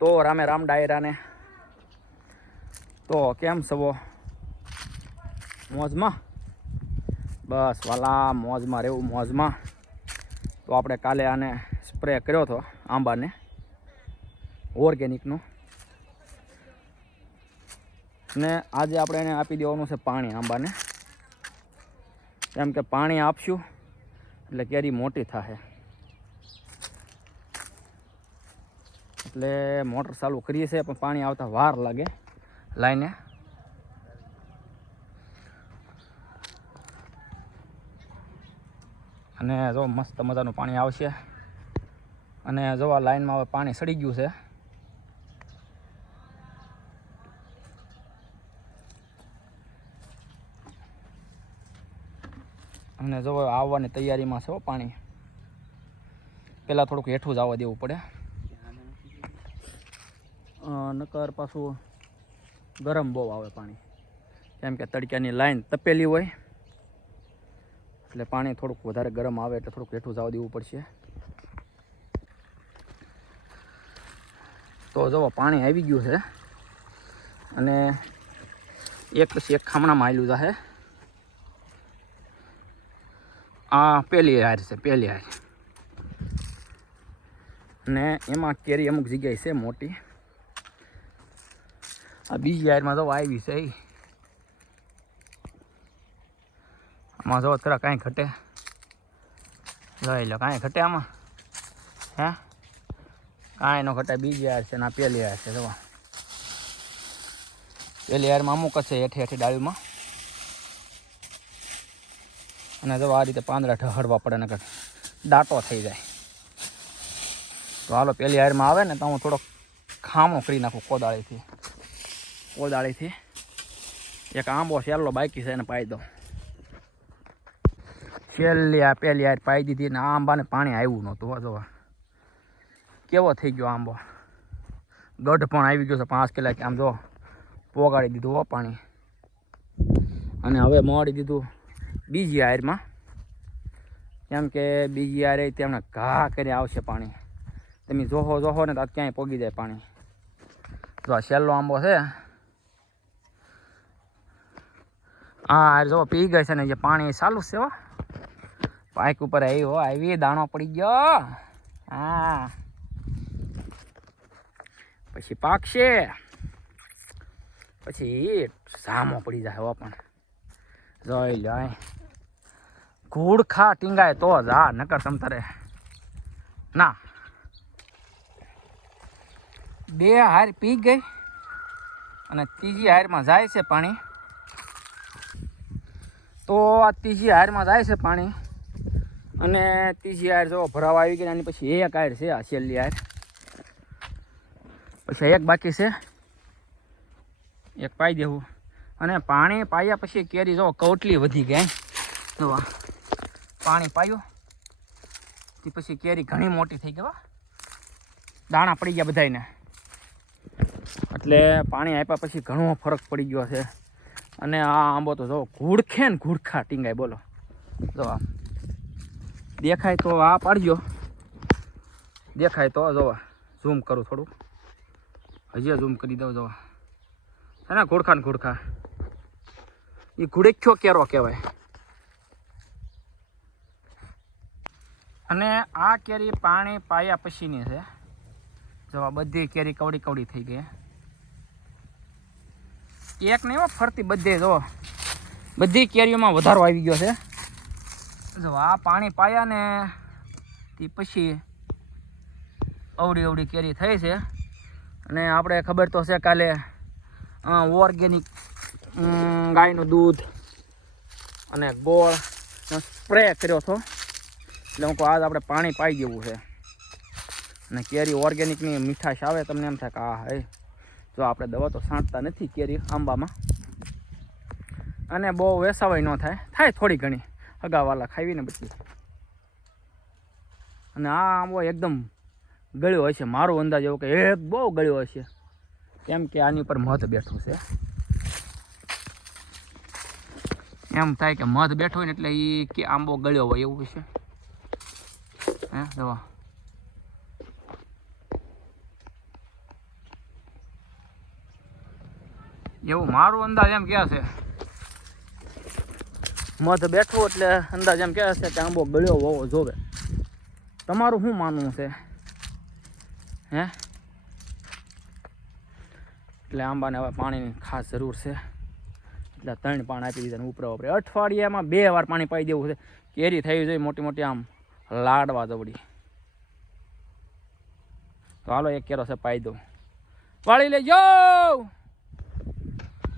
તો રામે રામ ડાયરાને તો કેમ છો મોજમાં? બસ વાલા મોજમાં રહેવું મોજમાં. તો આપણે કાલે આને સ્પ્રે કર્યો હતો આંબાને ઓર્ગેનિકનો, ને આજે આપણે એને આપી દેવાનું છે પાણી આંબાને, કેમ કે પાણી આપશું એટલે કેરી મોટી થશે. એટલે મોટર ચાલુ કરીએ છીએ પણ પાણી આવતા વાર લાગે લાઈને. અને જો મસ્ત મજાનું પાણી આવશે. અને જો આ લાઈનમાં હવે પાણી સડી ગયું છે. અને જો આવવાની તૈયારીમાં છે પાણી. પહેલાં થોડુંક હેઠું જ આવવા દેવું પડે, નકર પાછું ગરમ બહુ આવે પાણી, કેમ કે તડક્યાની લાઈન તપેલી હોય એટલે પાણી થોડુંક વધારે ગરમ આવે એટલે થોડુંક હેઠું જવા દેવું પડશે. તો જો પાણી આવી ગયું છે અને એક પછી એક ખામણામાં આવેલું જશે. આ પહેલી હાર છે, પહેલી હાર, ને એમાં કેરી અમુક જગ્યાએ છે મોટી. આ બીજી હારમાં જો આવી છે, આમાં જો તરા કાંઈ ઘટે લઈ લો, કાંઈ ઘટે આમાં હે કાંઈ ન ઘટે. બીજી હાર છે ને આ પહેલી હાર છે. જો પહેલી હારમાં અમુક છે હેઠે હેઠે ડાળીમાં, અને જો આ રીતે પાંદડા ઠહડવા પડે ને દાંટો થઈ જાય. તો હાલો પહેલી હારમાં આવે ને તો હું થોડોક ખામો કરી નાખું કોદાળીથી. એક આંબો છેલ્લો બાકી છે એને પાઈ દઉં. છેલ્લી આ પહેલી હાર પાઈ દીધી ને આ આંબાને પાણી આવ્યું નહોતું. જો કેવો થઈ ગયો આંબો, ગઢ પણ આવી ગયો છે 5 કલાક. આમ જો પોગાડી દીધું પાણી. અને હવે મોડી દીધું બીજી હારમાં, કેમ કે બીજી હારે તેમને ઘા કરી આવશે પાણી. તમે જોહો ને તો ક્યાંય પોગી જાય પાણી. જો આ છેલ્લો આંબો છે, હા હાર જો પી ગઈ છે ને જે પાણી ચાલુ છે. પાઇક ઉપર આવી દાણો પડી ગયો. હા પછી પાકશે, પછી સામો પડી જાય. પણ જોઈ લો ઘૂડખા ટીંગાય તો જ આ, નકર તમતારે ના. 2 હાર પી ગઈ અને ત્રીજી હારમાં જાય છે પાણી. તો આ ત્રીજી હારમાં જાય છે પાણી, અને ત્રીજી હાર જો ભરાવા આવી ગઈ. એની પછી એક હાર છે, આ છેલ્લી હાર. પછી એક બાકી છે, એક પાઈ દેવું. અને પાણી પાયા પછી કેરી જો કવટલી વધી ગઈ. જો પાણી પાયું તે પછી કેરી ઘણી મોટી થઈ ગઈ. દાણા પડી ગયા બધાને, એટલે પાણી આપ્યા પછી ઘણો ફરક પડી ગયો છે. અને આ આંબો તો જો ઘૂડખે ને ઘૂડખા ટીંગાય. બોલો જો આમ દેખાય તો આ પાડજો, દેખાય તો જોવા ઝૂમ કરું થોડુંક, હજી ઝૂમ કરી દઉં. જોવા હે ને ઘૂડખા ને ઘૂડખા, એ ઘુડેખ્યો કેરો કહેવાય. અને આ કેરી પાણી પાયા પછીની છે. જો બધી કેરી કવડી કવડી થઈ ગઈ. એક નહીં ફરતી બધે જો બધી કેરીઓમાં વધારો આવી ગયો છે. જો આ પાણી પાયા ને તે પછી અવડી કેરી થઈ છે. અને આપણે ખબર તો છે કાલે ઓર્ગેનિક ગાયનું દૂધ અને ગોળ સ્પ્રે કર્યો હતો. એટલે હું કહું આજ આપણે પાણી પાઈ દેવું છે. અને કેરી ઓર્ગેનિકની મીઠાશ આવે, તમને એમ થાય કે આ હે. જો આપણે દવા તો છાંટતા નથી કેરી આંબામાં, અને બહુ વેસાવાય ન થાય થોડી ઘણી હગાવાલા ખાવીને બધી. અને આ આંબો એકદમ ગળ્યો હશે, મારો અંદાજ એવો કે એક બહુ ગળ્યો હશે, કેમ કે આની ઉપર મધ બેઠું છે. એમ થાય કે મધ બેઠો હોય ને એટલે એ કે આંબો ગળ્યો હોય એવું છે. હે દવા એવું મારું અંદાજ એમ કહે છે. મધ બેઠું એટલે અંદાજ એમ કહે છે કે આંબો ગળ્યો હોવો જોવે. તમારું શું માનવું છે? હે? એટલે આંબાને હવે પાણીની ખાસ જરૂર છે. એટલે 3 પાણ આપી દીધા ઉપરા ઉપરે. અઠવાડિયામાં 2 વાર પાણી પાઈ દેવું છે. કેરી થઈ જોઈએ મોટી મોટી આમ લાડવા જવડી. તો હાલો એક કેરો છે પાઈ દઉં. વાળી લેજો.